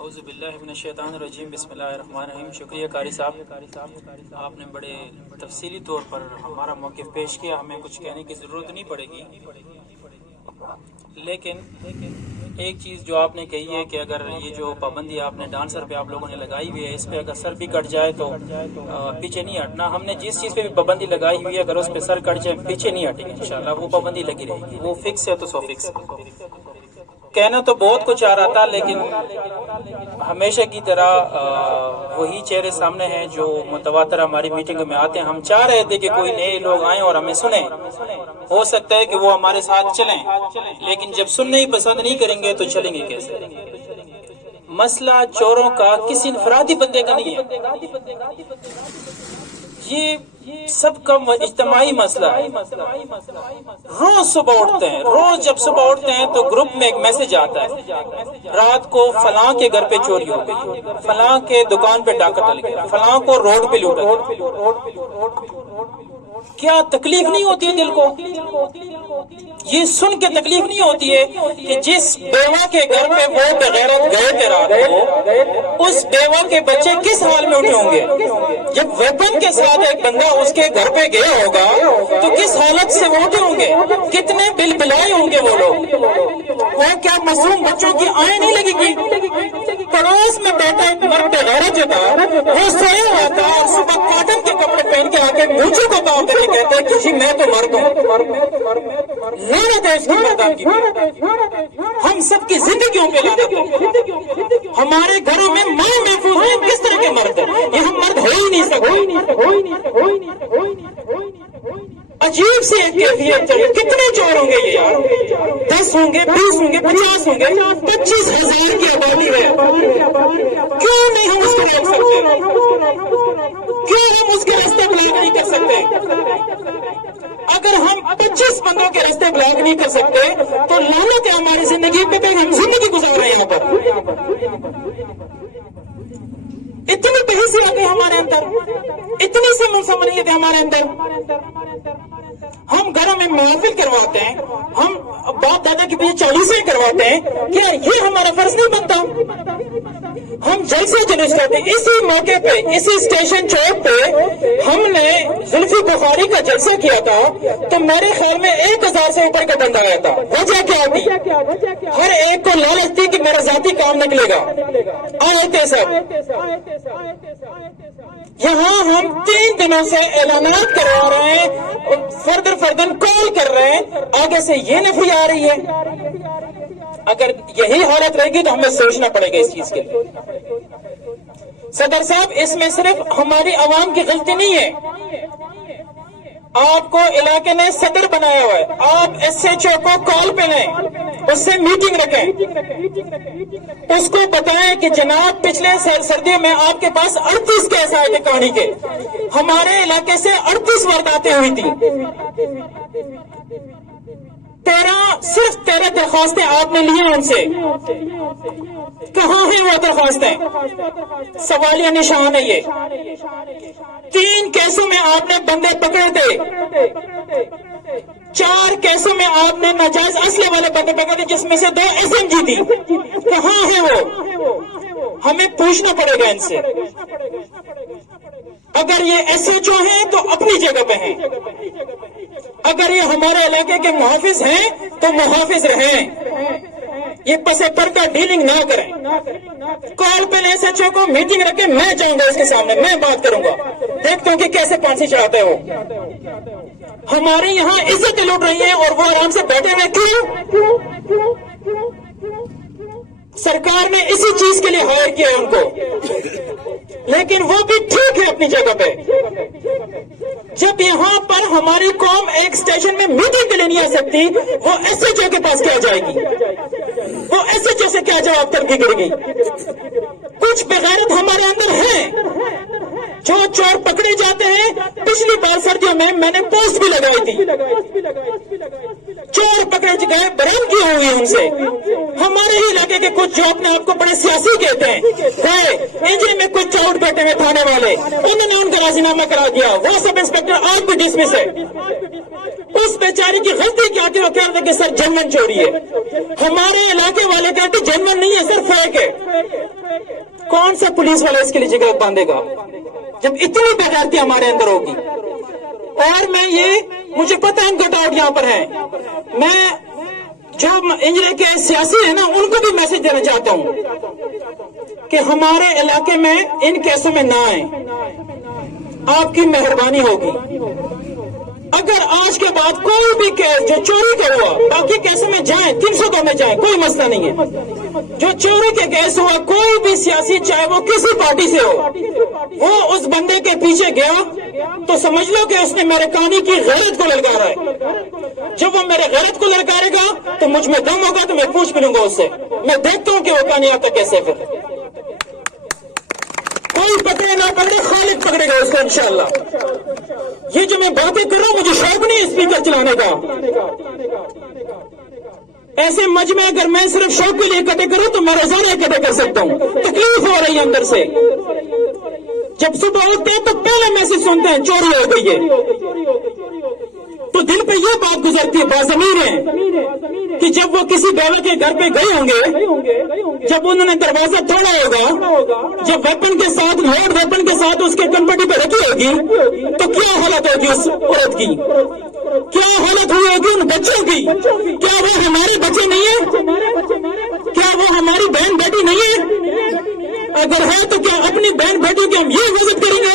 اعوذ باللہ من الشیطان الرجیم، بسم اللہ الرحمن الرحیم۔ شکریہ قاری صاحب، آپ نے بڑے تفصیلی طور پر ہمارا موقف پیش کیا، ہمیں کچھ کہنے کی ضرورت نہیں پڑے گی، لیکن ایک چیز جو آپ نے کہی ہے کہ اگر یہ جو پابندی آپ نے ڈانسر پہ آپ لوگوں نے لگائی ہوئی ہے، اس پہ اگر سر بھی کٹ جائے تو پیچھے نہیں ہٹنا۔ ہم نے جس چیز پہ بھی پابندی لگائی ہوئی ہے، اگر اس پہ سر کٹ جائے پیچھے نہیں ہٹیں گے انشاءاللہ، وہ پابندی لگی رہے گی، وہ فکس ہے تو سو فکس ہے۔ کہنا تو بہت کچھ آ رہا تھا، لیکن ہمیشہ کی طرح وہی چہرے سامنے ہیں جو متواتر ہماری میٹنگ میں آتے ہیں۔ ہم چاہ رہے تھے کہ کوئی نئے لوگ آئیں اور ہمیں سنیں، ہو سکتا ہے کہ وہ ہمارے ساتھ چلیں، لیکن جب سننا ہی پسند نہیں کریں گے تو چلیں گے کیسے؟ مسئلہ چوروں کا کسی انفرادی بندے کا نہیں ہے، یہ سب کا اجتماعی مسئلہ ہے۔ روز صبح اٹھتے ہیں، روز جب صبح اٹھتے ہیں تو گروپ میں ایک میسج آتا ہے، رات کو فلاں کے گھر پہ چوری ہو گئی، فلاں کے دکان پہ ڈاکہ ڈل گیا، فلاں کو روڈ پہ لوٹا گیا۔ کیا تکلیف نہیں ہوتی ہے دل کو؟ یہ سن کے تکلیف نہیں ہوتی ہے کہ جس بیوہ کے گھر پہ وہ بغیرت گئے تھے رات کو، اس بیوہ کے بچے کس حال میں اٹھے ہوں گے؟ جب ویپن کے ساتھ ایک بندہ اس کے گھر پہ گیا ہوگا تو کس حالت سے وہ اٹھے ہوں گے؟ کتنے بل بلائے ہوں گے وہ لوگ؟ وہ کیا معصوم بچوں کی آنکھ نہیں لگے گی؟ پڑوس میں بیٹھا ایک مرد بغیرت جو تھا، وہ سویا ہوا تھا اور صبح کاٹن کے کپڑے پہن کے آ کے مونچھوں کو کام کرے کہتے ہیں کہ جی میں تو مرد ہوں۔ لعنت ہے اس کی مردان کی۔ ہم سب کی زندگیوں پہ لعنت ہے۔ ہمارے گھروں میں ماں محفوظ ہیں، کس طرح کے مرد ہیں؟ یہ ہم مرد ہو ہی نہیں سکتے۔ عجیب سی ایک کیفیت چلی۔ کتنے چور ہوں گے یہ یار؟ 10 ہوں گے، 20 ہوں گے، 50 ہوں گے، 25,000 کی آبادی ہے۔ کیوں نہیں ہم اس کو روک سکتے؟ کیوں ہم اس کے راستے بلاک نہیں کر سکتے؟ اگر ہم 25 بندوں کے راستے بلاک نہیں کر سکتے تو لعنت ہے ہماری زندگی پہ کہ ہم زندگی گزار رہے ہیں یہاں پر۔ اتنی بحثی آ گئی ہمارے اندر، اتنی سی منصفانیت ہے ہمارے اندر۔ ہم گھروں میں محافل کرواتے ہیں، ہم باپ دادا کے پیچھے 40 کرواتے ہیں، کیا یہ ہمارا فرض نہیں بنتا؟ ہم جلسے جلوس کرتے ہیں۔ اسی موقع پہ، اسی اسٹیشن چوک پہ ہم نے زلفی بخاری کا جلسہ کیا تھا تو میرے خیال میں 1000 سے اوپر کا بندہ آیا تھا۔ وجہ کیا تھی؟ ہر ایک کو لالچ تھی کہ میرا ذاتی کام نکلے گا، آئے تھے سب۔ یہاں ہم 3 دنوں سے اعلانات کروا رہے ہیں، فردن کال کر رہے ہیں، آگے سے یہ نفی آ رہی ہے۔ اگر یہی حالت رہے گی تو ہمیں سوچنا پڑے گا اس چیز کے لیے۔ صدر صاحب، اس میں صرف ہماری عوام کی غلطی نہیں ہے، آپ کو علاقے نے صدر بنایا ہوا ہے، آپ SHO کو کال پہ لیں، اس سے میٹنگ رکھیں، اس کو بتائیں کہ جناب پچھلے سردیوں میں آپ کے پاس 38 کیس آئے تھے کہانی کے، ہمارے علاقے سے 38 وارداتیں ہوئی تھی، صرف 13 درخواستیں آپ نے لی ان سے۔ کہاں ہیں وہ درخواستیں؟ سوالیہ نشان ہے یہ۔ 3 کیسوں میں آپ نے بندے پکڑے تھے، 4 کیسوں میں آپ نے ناجائز اسلحے والے بندے پکڑے تھے جس میں سے 2 SMG تھی۔ کہاں ہیں وہ؟ ہمیں پوچھنا پڑے گا ان سے۔ اگر یہ SHO ہیں تو اپنی جگہ پہ ہیں، اگر یہ ہمارے علاقے کے محافظ ہیں تو محافظ رہیں، یہ پس پردہ ڈیلنگ نہ کریں۔ کال پہ SHO کو میٹنگ رکھے، میں جاؤں گا اس کے سامنے، میں بات کروں گا، دیکھتا ہوں کہ کیسے پانسی چڑھاتے ہو۔ ہمارے یہاں عزت لوٹ رہی ہے اور وہ آرام سے بیٹھے ہوئے کیوں؟ سرکار نے اسی چیز کے لیے ہائر کیا ان کو، لیکن وہ بھی ٹھیک ہے اپنی جگہ پہ۔ جب یہاں پر ہماری قوم ایک اسٹیشن میں میٹنگ کے لیے نہیں آ سکتی، وہ SHO کے پاس کیا جائے گی؟ وہ SHO سے کیا جواب طلبی کرے گی؟ کچھ بغیرت ہمارے اندر ہیں جو چور پکڑے جاتے ہیں۔ پچھلی بار سردیوں میں نے پوسٹ بھی لگائی تھی، چور پکڑے گئے، برامدگی ہوئی ان سے۔ ہمارے ہی علاقے کے کچھ جو اپنے آپ کو بڑے سیاسی کہتے ہیں، انجن میں کچھ چاؤٹ بیٹھے ہوئے تھانے والے، انہوں نے ان کا راضینامہ کرا دیا، وہ سب انسپیکٹر آج بھی ڈسمس ہے۔ اس بیچاری کی غلطی کیا کہ وہ کہہ رہے کہ سر جنون چوری ہے، ہمارے علاقے والے کہتے جنون نہیں ہے سر، فیک ہے۔ کون سا پولیس والا اس کے لیے جگہ باندھے گا جب اتنی بغیرتی ہمارے اندر ہوگی؟ اور مجھے پتہ ہے کٹ آؤٹ یہاں پر ہیں، میں جو انجرے کے سیاسی ہیں نا ان کو بھی میسج دینا چاہتا ہوں کہ ہمارے علاقے میں ان کیسوں میں نہ آئیں، آپ کی مہربانی ہوگی۔ اگر آج کے بعد کوئی بھی کیس جو چوری کا ہوا، باقی کیسوں میں جائیں، 302 میں جائیں، کوئی مسئلہ نہیں ہے۔ جو چوری کے کیس ہوا، کوئی بھی سیاسی چاہے وہ کسی پارٹی سے ہو، وہ اس بندے کے پیچھے گیا تو سمجھ لو کہ اس نے میرے کانی کی غیرت کو للکارا ہے۔ جب وہ میرے غیرت کو للکارے گا تو مجھ میں دم ہوگا تو میں پوچھ بھی لوں گا اس سے، میں دیکھتا ہوں کہ وہ کانی آتا کیسے۔ پھر کوئی پکڑے نہ پکڑے، خالق پکڑے گا اس کو انشاءاللہ۔ یہ جو میں باتیں کر رہا ہوں مجھے شوق نہیں اسپیکر چلانے کا، ایسے مجمع اگر میں صرف شوق کے لیے اکٹھے کروں تو میں روزانہ اکٹھے کر سکتا ہوں۔ تکلیف ہو رہی ہے اندر سے، جب صبح اٹھتے ہیں تو پہلے میسج سنتے ہیں چوری ہو گئی ہے، تو دل پہ یہ بات گزرتی ہے باضمیر ہے کہ جب وہ کسی بیوہ کے گھر پہ گئے ہوں گے، جب انہوں نے دروازہ توڑا ہوگا، جب ویپن کے ساتھ لوڈ ویپن کے ساتھ اس کے کنپٹی پہ رکھی ہوگی تو کیا حالت ہوگی اس عورت کی، کیا حالت ہوئی ہوگی ان بچوں کی؟ کیا وہ ہمارے بچے نہیں ہیں؟ کیا وہ ہماری بہن بیٹی نہیں ہے؟ اگر ہے تو کیا اپنی بہن بیٹی کی ہم یہ عزت کریں گے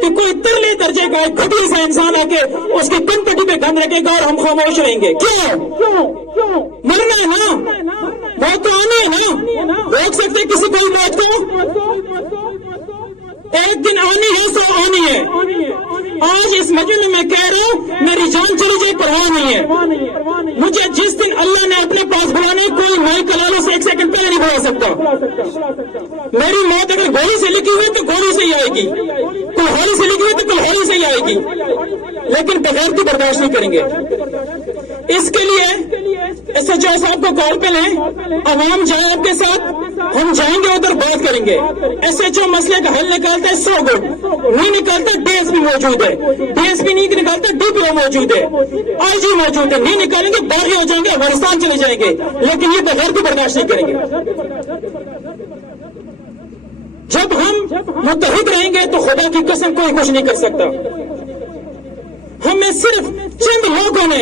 کہ کوئی ترلے درجے کا ایک گھٹیا سا انسان آ کے اس کی کن پٹی پہ گند رکھے گا اور ہم خاموش رہیں گے؟ کیوں؟ مرنا ہے نا، موت تو آنی ہے نا، روک سکتے کسی کوئی موت کو؟ ایک دن آنی ہے سو آنی ہے۔ آج اس مجمع میں کہہ رہا ہوں میری جان چلی جائے پرواہ نہیں ہے، مجھے جس دن اللہ نے اپنے پاس بلانے کوئی مائی کلالوں سے 1 سیکنڈ پہلے نہیں بلا سکتا۔ میری موت اگر گولی سے لکھی ہوئی تو گولی سے ہی آئے گی، کلہاڑی سے لکھی ہوئی تو کلہاڑی سے ہی آئے گی، لیکن بغیر کی برداشت نہیں کریں گے۔ اس کے لیے ایس ایچ او صاحب کو کال پہ لیں، عوام جائے آپ کے ساتھ، ہم جائیں گے ادھر بات کریں گے۔ ایس ایچ او مسئلے کا حل نکالتا ہے 100 گڈ، نہیں نکالتا ڈی ایس پی موجود ہے، ڈی ایس پی نہیں نکالتا ڈی پی او موجود ہے، آئی جی موجود ہے، نہیں نکالیں گے باغی ہو جائیں گے، افغانستان چلے جائیں گے، لیکن یہ بغیر کی برداشت نہیں کریں گے۔ جب ہم متحد رہیں گے تو خدا کی قسم کوئی کچھ نہیں کر سکتا۔ ہمیں صرف چند لوگوں نے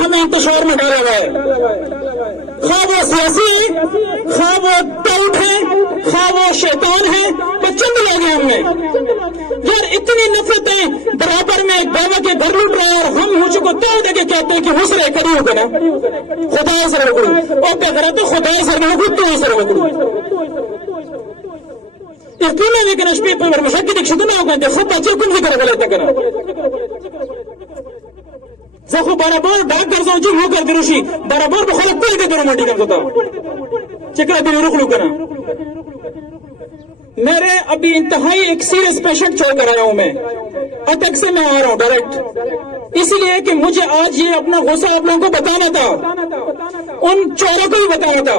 ہمیں انتشار میں ڈالا ہوا ہے، خواہ وہ سیاسی ہے، خواہ وہ ٹاؤٹ ہے، خواہ وہ شیطان ہے، وہ چند لوگ ہیں ہم میں۔ یار اتنی نفرتیں، برابر میں ایک بیوہ کے گھر لوٹ رہا ہے اور ہم مجھ کو توڑ دے کے کہتے ہیں کہ حسرے کری ہوگا نا، خدا سر وکڑو اور بغیر تو خدا سر وکڑو تو سر وکڑو تونه وکنه شپې په ورمشه کې د کښتونه وکړه خو بچې کوم ذکر غلطه کنه زه خو برابر ډاک ګرځم چې مو کړ دروشي برابر به خلک کوئی دې درو منډي کوم ته چې کله به ورخلو کنه میرے ابھی انتہائی ایک سیریس پیشنٹ چھوڑ کر آیا ہوں میں اٹک سے میں آ رہا ہوں ڈائریکٹ اس لیے کہ مجھے آج یہ اپنا غصہ آپ لوگوں کو بتانا تھا ان چوروں کو بھی بتانا تھا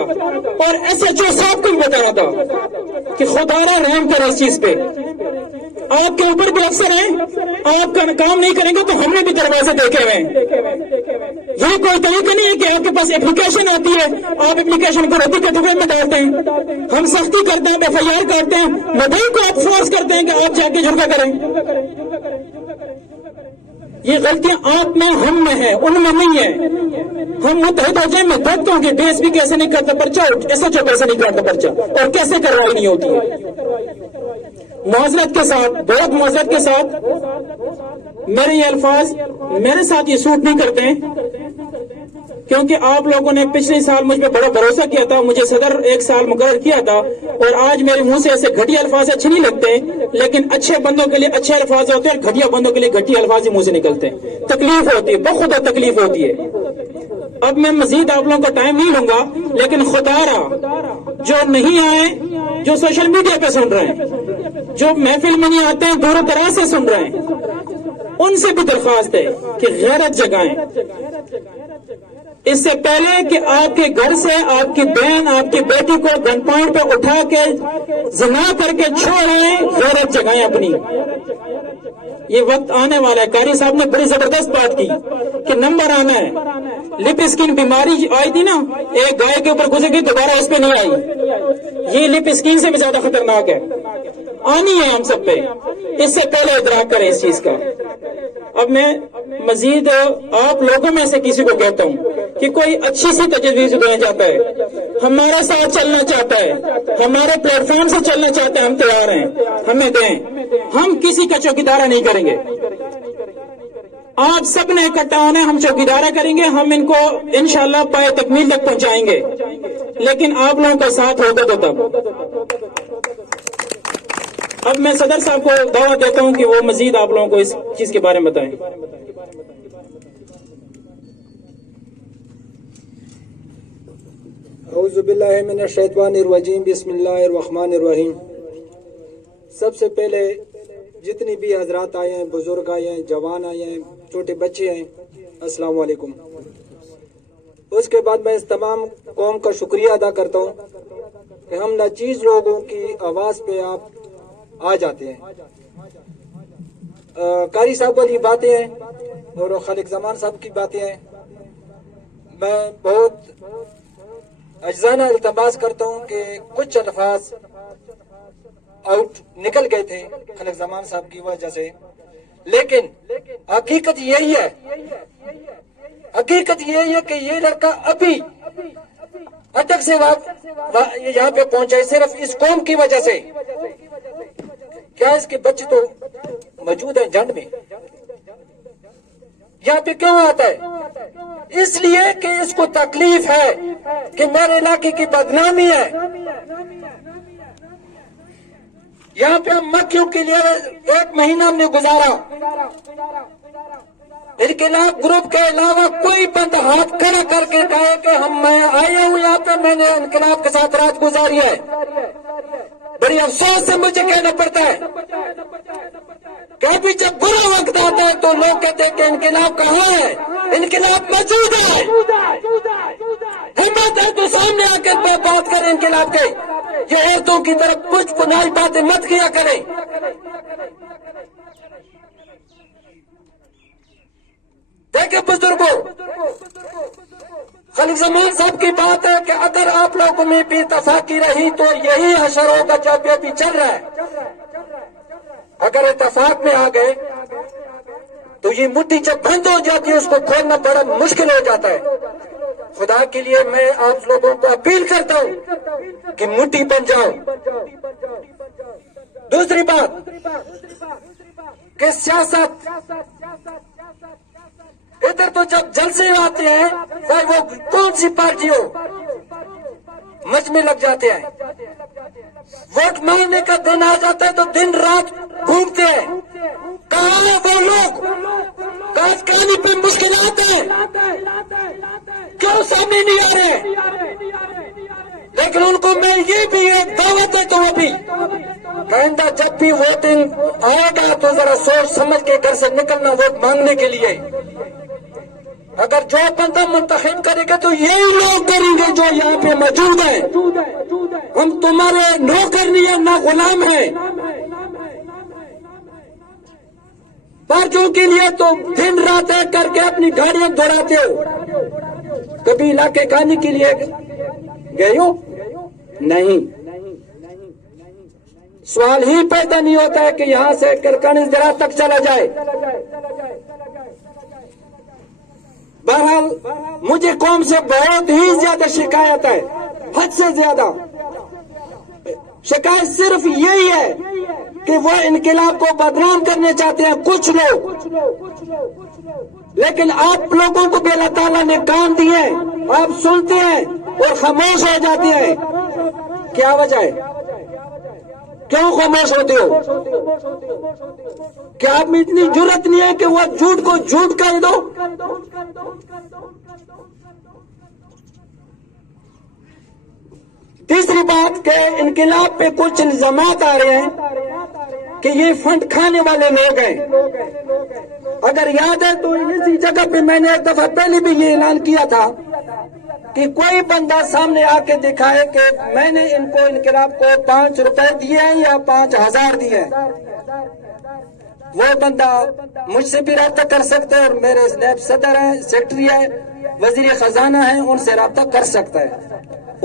اور ایس ایچ او صاحب کو بھی بتانا تھا کہ خدا را رحم کرے اس چیز پہ آپ کے اوپر بھی افسر ہیں آپ کا کام نہیں کریں گے تو ہم نے بھی دروازے دیکھے ہوئے یہ کوئی طریقہ نہیں ہے کہ آپ کے پاس اپلیکیشن آتی ہے آپ اپلیکیشن کو ردی کے ٹکڑے میں ڈالتے ہیں ہم سختی کرتے ہیں ایف آئی آر کرتے ہیں مدعی کو آپ فورس کرتے ہیں کہ آپ جا کے جھڑکا کریں یہ غلطیاں آپ میں ہم میں ہیں ان میں نہیں ہے ہم متحد ہو جائیں میں دیکھتا ہوں کہ ڈی ایس پی کیسے نہیں کرتا پرچہ ایس ایچ او کیسے نہیں کرتا پرچہ اور کیسے کارروائی نہیں ہوتی ہے معذرت کے ساتھ بہت معذرت کے ساتھ میرے یہ الفاظ میرے ساتھ یہ سوٹ نہیں کرتے کیونکہ آپ لوگوں نے پچھلے سال مجھ پہ بڑا بھروسہ کیا تھا مجھے صدر ایک سال مقرر کیا تھا اور آج میرے منہ سے ایسے گھٹیا الفاظ اچھے نہیں لگتے لیکن اچھے بندوں کے لیے اچھے الفاظ ہوتے ہیں اور گھٹیا بندوں کے لیے گھٹیا الفاظ ہی منہ سے نکلتے ہیں تکلیف ہوتی ہے بخدا تکلیف ہوتی ہے اب میں مزید آپ لوگوں کا ٹائم نہیں لوں گا لیکن خدا را جو نہیں آئے جو سوشل میڈیا پہ سن رہے ہیں جو محفل میں نہیں آتے ہیں دور دراز سے سن رہے ہیں ان سے بھی درخواست ہے کہ غیرت جگائیں اس سے پہلے کہ آپ کے گھر سے آپ کی بہن آپ کی بیٹی کو گن پوائنٹ پہ اٹھا کے زنا کر کے چھوڑ آئیں غیرت جگائیں اپنی یہ وقت آنے والا ہے. قاری صاحب نے بڑی زبردست بات کی کہ نمبر آنا ہے. لپ اسکن بیماری آئی تھی نا، ایک گائے کے اوپر گزر گئی، دوبارہ اس پہ نہیں آئی. یہ لپ اسکن سے بھی زیادہ خطرناک ہے، آنی ہے ہم سب پہ. اس سے پہلے ادراک کریں اس چیز کا. اب میں مزید آپ لوگوں میں سے کسی کو کہتا ہوں کہ کوئی اچھی سی تجویز دینا چاہتا ہے، ہمارے ساتھ چلنا چاہتا ہے، ہمارے پلیٹ فارم سے چلنا چاہتا ہے، ہم تیار ہیں، ہمیں دیں. ہم کسی کا چوکیدارہ نہیں کریں گے. آپ سب نے اکٹھا ہونا ہے، ہم چوکیدارہ کریں گے، ہم ان کو انشاءاللہ پائے تکمیل تک پہنچائیں گے، لیکن آپ لوگوں کا ساتھ ہوگا تو تب. اب میں صدر صاحب کو دعوت دیتا ہوں کہ وہ مزید آپ لوگوں کو اس چیز کے بارے میں بتائیں. اعوذ باللہ من الشیطان الرجیم، بسم اللہ الرحمن الرحیم. سب سے پہلے جتنی بھی حضرات آئے ہیں، بزرگ آئے ہیں، جوان آئے ہیں، چھوٹے بچے ہیں، السلام علیکم. اس کے بعد میں اس تمام قوم کا شکریہ ادا کرتا ہوں کہ ہم ناچیز لوگوں کی آواز پہ آپ آ جاتے ہیں. قاری صاحب والی باتیں ہیں اور خالق زمان صاحب کی باتیں ہیں. میں بہت اجزانہ التماس کرتا ہوں کہ کچھ الفاظ آؤٹ نکل گئے تھے خالق زمان صاحب کی وجہ سے، لیکن حقیقت یہی ہے کہ یہ لڑکا ابھی اٹک سے یہاں پہ پہنچا ہے صرف اس قوم کی وجہ سے. کیا اس کے بچے تو موجود ہیں جنگ میں؟ یہاں پہ کیوں آتا ہے؟ اس لیے کہ اس کو تکلیف ہے کہ میرے علاقے کی بدنامی ہے. یہاں پہ ہم مکھیوں کے لیے 1 مہینہ ہم نے گزارا. انقلاب گروپ کے علاوہ کوئی بندہ ہاتھ کھڑا کر کے کہے کہ میں آیا ہوں یہاں پہ، میں نے انقلاب کے ساتھ رات گزاری ہے. بڑی افسوس سے مجھے کہنا پڑتا ہے کہ ابھی جب برا وقت آتا ہے تو لوگ کہتے ہیں کہ انقلاب کہاں ہے؟ انقلاب موجود ہے. ہمت ہے تو سامنے آ کر بات کریں انقلاب کے. یہ عورتوں کی طرف کچھ پناہی باتیں مت کیا کریں. دیکھیں بزرگوں، خالق زمان صاحب کی بات ہے کہ اگر آپ لوگوں میں بھی اتفاقی رہی تو یہی حشر ہوگا جو ابھی چل رہا ہے. اگر اتفاق میں آ گئے تو یہ مٹھی جب بند ہو جاتی ہے اس کو کھولنا بڑا مشکل ہو جاتا ہے. خدا کے لیے میں آپ لوگوں کو اپیل کرتا ہوں کہ مٹھی بن جاؤ. دوسری بات کہ سیاست، ادھر تو جب جلسے آتے ہیں چاہے وہ کون سی پارٹی ہو، مچ میں لگ جاتے ہیں. ووٹ مانگنے کا دن آ جاتا ہے تو دن رات گھومتے ہیں. کہاں ہیں وہ لوگ؟ کاج کہانی پہ مشکلات ہیں، کیوں سامنے نہیں آ رہے؟ لیکن ان کو میں یہ بھی ایک دعوت ہے کہ وہ بھی کہندہ جب بھی ووٹنگ آئے گا تو ذرا سوچ سمجھ کے گھر سے نکلنا ووٹ مانگنے کے لیے. اگر جو بندہ منتخب کرے گا تو یہی لوگ کریں گے جو یہاں پہ موجود ہیں. ہم تمہارے نوکر نہیں ہیں، نہ غلام ہیں. پارٹیوں کے لیے تو دن رات ایک کر کے اپنی گاڑیاں دوڑاتے ہو. کبھی علاقے کھانے کے لیے گئے ہو؟ نہیں. سوال ہی پیدا نہیں ہوتا ہے کہ یہاں سے کرکن زراعت تک چلا جائے. بہرحال مجھے قوم سے بہت ہی زیادہ شکایت ہے، حد سے زیادہ. شکایت صرف یہی ہے کہ وہ انقلاب کو بدنام کرنے چاہتے ہیں کچھ لوگ، لیکن آپ لوگوں کو بھی اللہ تعالیٰ نے کان دیے، آپ سنتے ہیں اور خاموش ہو جاتے ہیں. کیا وجہ ہے؟ کیوں خاموش ہوتے ہو؟ کیا آپ میں اتنی جرت نہیں ہے کہ وہ جھوٹ کو جھوٹ کہہ دو؟ تیسری بات کہ انقلاب پہ کچھ الزامات آ رہے ہیں کہ یہ فنڈ کھانے والے لوگ ہیں. اگر یاد ہے تو اسی جگہ پہ میں نے ایک دفعہ پہلے بھی یہ اعلان کیا تھا کہ کوئی بندہ سامنے آ کے دکھائے کہ میں نے ان کو انقلاب کو 5 روپے دیے ہیں یا 5000 دیے ہیں. وہ بندہ مجھ سے بھی رابطہ کر سکتا ہے، اور میرے نیب صدر ہیں، سیکرٹری ہے، وزیر خزانہ ہیں، ان سے رابطہ کر سکتا ہے،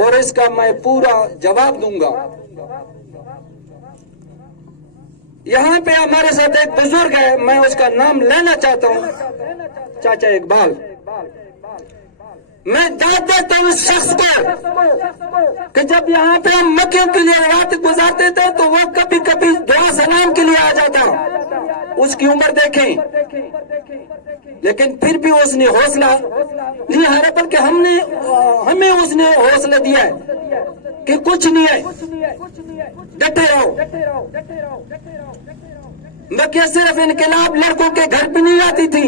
اور اس کا میں پورا جواب دوں گا۔ یہاں پہ ہمارے ساتھ ایک بزرگ ہے، میں اس کا نام لینا چاہتا ہوں، چاچا اقبال۔ میں داد دیتا ہوں اس شخص کو کہ جب یہاں پہ ہم مکیوں کے لیے رات گزارتے تھے تو وہ کبھی کبھی دعا سلام کے لیے آ جاتا۔ اس کی عمر دیکھیں، لیکن پھر بھی اس نے حوصلہ لیا ہے، بلکہ ہمیں اس نے حوصلہ دیا ہے کہ کچھ نہیں ہے، ڈٹے رہو۔ مکیاں صرف انقلاب لڑکوں کے گھر پہ نہیں آتی تھی،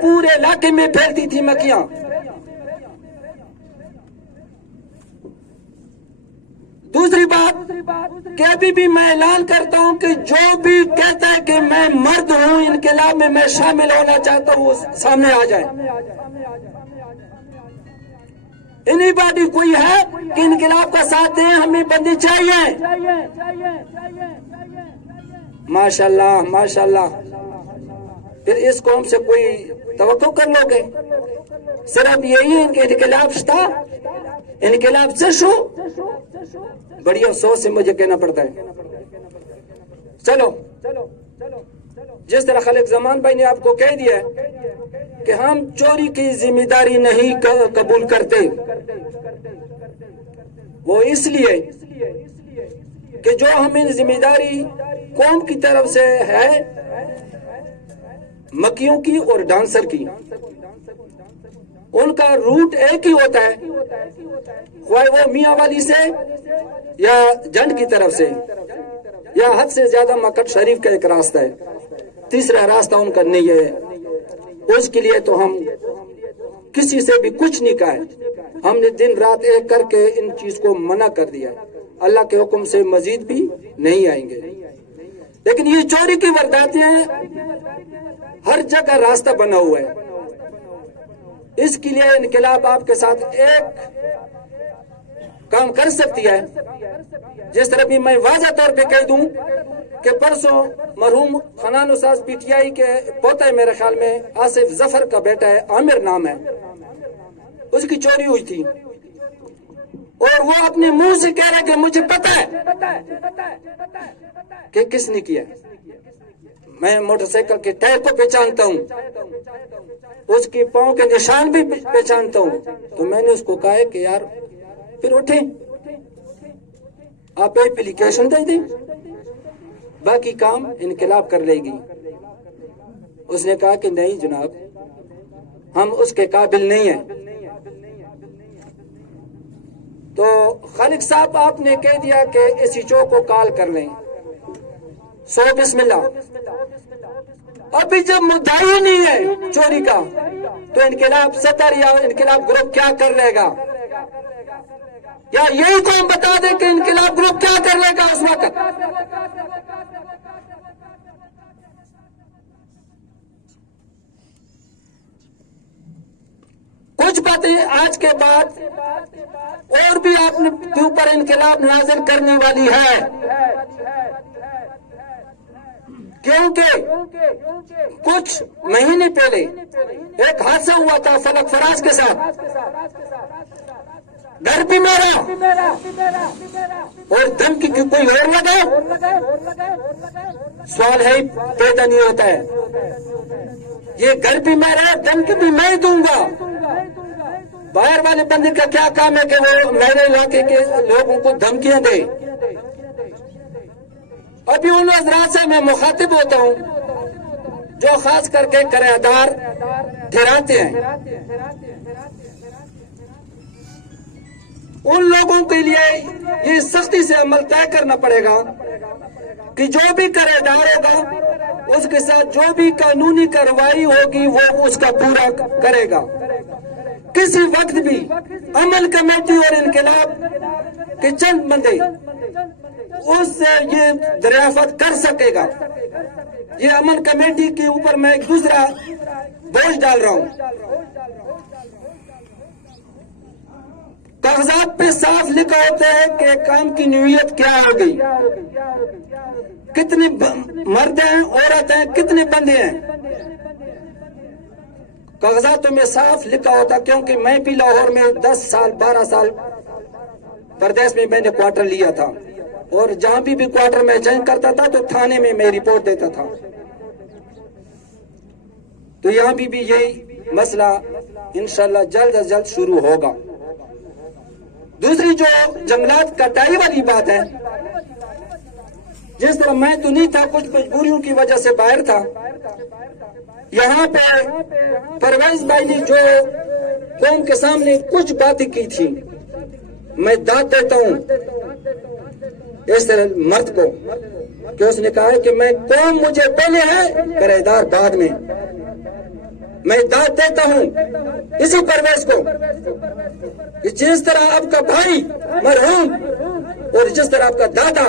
پورے علاقے میں پھیلتی تھی مکیاں۔ دوسری بات کہ ابھی بھی میں اعلان کرتا ہوں کہ جو بھی کہتا ہے کہ میں مرد ہوں، انقلاب میں شامل ہونا چاہتا ہوں، وہ سامنے آ جائے۔ اینی باڈی کوئی ہے کہ انقلاب کا ساتھ دیں، ہمیں بندی چاہیے۔ ماشاءاللہ ماشاءاللہ۔ پھر اس قوم سے کوئی توقع کر لو گے؟ صرف یہی ان کے انقلاب تھا، انقلاب سے شو؟ بڑی افسوس سے مجھے کہنا پڑتا ہے۔ چلو، جس طرح خالق زمان بھائی نے آپ کو کہہ دیا ہے کہ ہم چوری کی ذمہ داری نہیں قبول کرتے، وہ اس لیے کہ جو ہمیں ذمہ داری قوم کی طرف سے ہے، مکیوں کی اور ڈانسر کی، ان کا روٹ ایک ہی ہوتا ہے، خواہ وہ میاں والی سے یا جنڈ کی طرف سے، یا حد سے زیادہ مکٹ شریف کا ایک راستہ ہے، تیسرا راستہ ان کا نہیں ہے۔ اس کے لیے تو ہم کسی سے بھی کچھ نہیں کہا ہے، ہم نے دن رات ایک کر کے ان چیز کو منع کر دیا، اللہ کے حکم سے مزید بھی نہیں آئیں گے۔ لیکن یہ چوری کی وارداتیں ہر جگہ راستہ بنا ہوا ہے۔ اس کے لیے انقلاب آپ کے ساتھ ایک کام کر سکتی ہے، جس طرح بھی میں واضح طور پہ کہہ دوں کہ پرسوں مرحوم خنان استاذ پی ٹی آئی کے پوتا ہے، میرے خیال میں آصف ظفر کا بیٹا ہے، عامر نام ہے، اس کی چوری ہوئی تھی، اور وہ اپنے منہ سے کہہ رہا کہ مجھے پتا ہے کہ کس نے کیا۔ میں موٹر سائیکل کے ٹائر کو پہچانتا ہوں، اس کے پاؤں کے نشان بھی پہچانتا ہوں، تو میں نے اس کو کہا ہے کہ یار پھر اٹھیں، آپ اپلیکیشن دے دیں، باقی کام انقلاب کر لے گی۔ اس نے کہا کہ نہیں جناب، ہم اس کے قابل نہیں ہیں۔ تو خالق صاحب آپ نے کہہ دیا کہ ایس ایچ او کو کال کر لیں، سو بسم اللہ۔ ابھی جب مدعی نہیں ہے چوری کا، تو انقلاب صدر یا انقلاب گروپ کیا کر لے گا؟ یا یہی قوم بتا دے کہ انقلاب گروپ کیا کر لے گا اس وقت؟ کچھ باتیں آج کے بعد اور بھی آپ کے اوپر انقلاب نازل کرنے والی ہے، کیونکہ کچھ مہینے پہلے ایک حادثہ ہوا تھا فلک فراز کے ساتھ، ڈر بھی میرا اور دھمکی کی کوئی اور لگا، سوال ہے پیدا نہیں ہوتا ہے۔ یہ گھر بھی میرا، دھمکی بھی میں دوں گا۔ باہر والے بندے کا کیا کام ہے کہ وہ میرے علاقے کے لوگوں کو دھمکیاں دے؟ ابھی ان حضرات سے میں مخاطب ہوتا ہوں جو خاص کر کے کرایہ دار ٹھہراتے ہیں، ان لوگوں کے لیے یہ سختی سے عمل طے کرنا پڑے گا کہ جو بھی کرایہ دار ہوگا اس کے ساتھ جو بھی قانونی کارروائی ہوگی وہ اس کا پورا کرے گا۔ کسی وقت بھی عمل کمیٹی اور انقلاب کے چند بندے اس سے یہ دریافت کر سکے گا۔ یہ عمل کمیٹی کے اوپر میں ایک دوسرا بوجھ ڈال رہا ہوں۔ کاغذات پہ صاف لکھا ہوتا ہے کہ کام کی نوعیت کیا ہوگی، کتنے مرد ہیں، عورت ہیں، کتنے بندے ہیں، کاغذاتوں میں صاف لکھا ہوتا، کیونکہ میں بھی لاہور میں 10 سال 12 سال پردیس میں نے کوارٹر لیا تھا، اور جہاں بھی کوارٹر میں جنگ کرتا تھا تو تھانے میں رپورٹ دیتا تھا. تو یہاں بھی یہی مسئلہ انشاءاللہ جلد از جلد شروع ہوگا. دوسری جو جنگلات کٹائی والی بات ہے، جس طرح میں تو نہیں تھا، کچھ مجبوریوں کی وجہ سے باہر تھا، یہاں پہ پرویز بھائی نے جو قوم کے سامنے کچھ باتیں کی تھی، میں داد دیتا ہوں اس طرح مرد کو کہ اس نے کہا ہے کہ میں قوم مجھے پہلے ہے، کرایہ دار بعد میں. میں داد دیتا ہوں اسی پرویز کو کہ جس طرح آپ کا بھائی مرحوم اور جس طرح آپ کا دادا،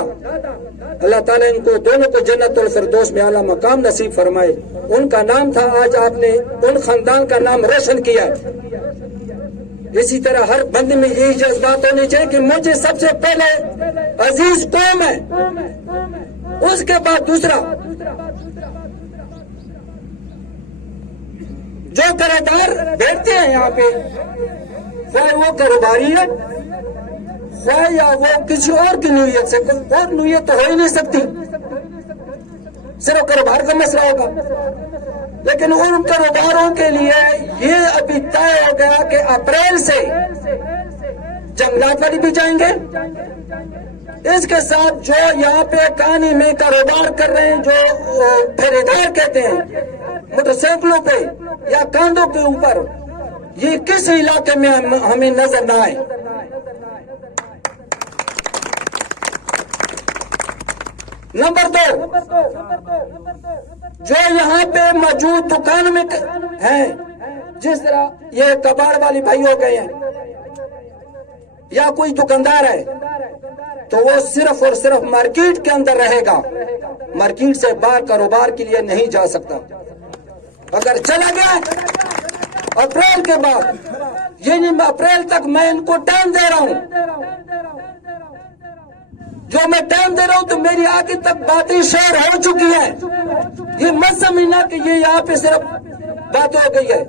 اللہ تعالیٰ ان کو دونوں کو جنت الفردوس میں اعلیٰ مقام نصیب فرمائے. ان کا نام تھا، آج آپ نے ان خاندان کا نام روشن کیا. اسی طرح ہر بندے میں یہی جذبات ہونے چاہیے کہ مجھے سب سے پہلے عزیز قوم ہے، اس کے بعد دوسرا. جو کرایہ دار بیٹھتے ہیں یہاں پہ، خواہ وہ کاروباری ہے، خواہ یا وہ کسی اور کی نوعیت سے، کوئی اور نوعیت تو ہو ہی نہیں سکتی، صرف کاروبار کا مسئلہ ہوگا. لیکن ان کاروباروں کے لیے یہ ابھی طے ہو گیا کہ اپریل سے جنگلات والی بھی جائیں گے. اس کے ساتھ جو یہاں پہ کانی میں کاروبار کر رہے ہیں، جو خریدار کہتے ہیں، موٹر سائیکلوں پہ یا کاندھوں کے اوپر، یہ کس علاقے میں ہمیں نظر نہ آئے. نمبر 2، جو یہاں پہ موجود دکان میں ہیں، جس طرح یہ کباڑ والی بھائی ہو گئے ہیں یا کوئی دکاندار ہے، تو وہ صرف اور صرف مارکیٹ کے اندر رہے گا، مارکیٹ سے باہر کاروبار کے لیے نہیں جا سکتا. اگر چلا گیا اپریل کے بعد، یعنی اپریل تک میں ان کو ٹائم دے رہا ہوں، جو میں ٹائم دے رہا ہوں تو میری آگے تک باتیں شیئر ہو چکی ہیں. یہ مت سمجھنا کہ یہ یہاں پہ صرف بات ہو گئی ہے.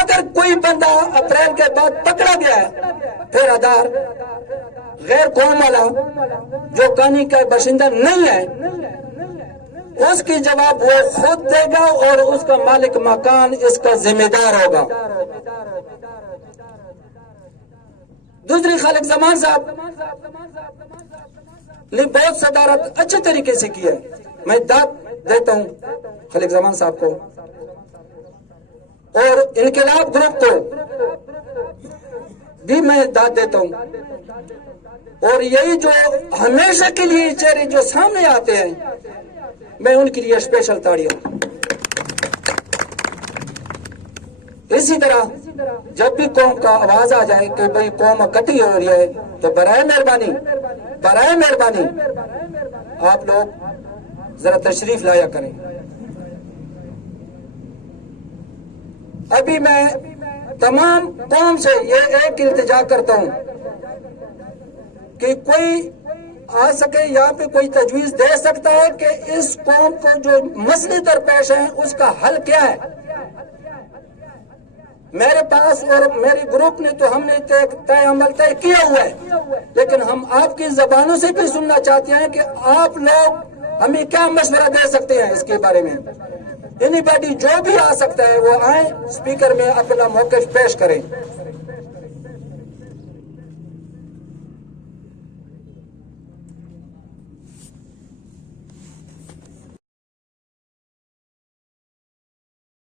اگر کوئی بندہ اپریل کے بعد پکڑا گیا ہے، پھر ادار غیر قوم والا جو کانی کا باشندہ نہیں ہے، اس کی جواب وہ خود دے گا اور اس کا مالک مکان اس کا ذمہ دار ہوگا. دوسری، خالق زمان صاحب نے بہت صدارت اچھے طریقے سے کی ہے، میں داد دیتا ہوں خالق زمان صاحب کو اور انقلاب گروپ کو بھی میں داد دیتا ہوں. اور یہی جو ہمیشہ کے لیے چہرے جو سامنے آتے ہیں، میں ان کے لیے اسپیشل تاڑیاں. اسی طرح جب بھی قوم کا آواز آ جائے کہ بھئی قوم اکٹھی ہو رہی ہے، تو برائے مہربانی آپ لوگ ذرا تشریف لایا کریں. ابھی میں تمام قوم سے یہ ایک التجا کرتا ہوں کہ کوئی آ سکے یہاں پہ کوئی تجویز دے سکتا ہے کہ اس قوم کو جو مسئلے درپیش ہیں اس کا حل کیا ہے. میرے پاس اور میری گروپ نے تو ہم نے طے عمل طے کیا ہوا ہے، لیکن ہم آپ کی زبانوں سے بھی سننا چاہتے ہیں کہ آپ لوگ ہمیں کیا مشورہ دے سکتے ہیں اس کے بارے میں. اینی باڈی جو بھی آ سکتا ہے وہ آئیں، اسپیکر میں اپنا موقف پیش کریں.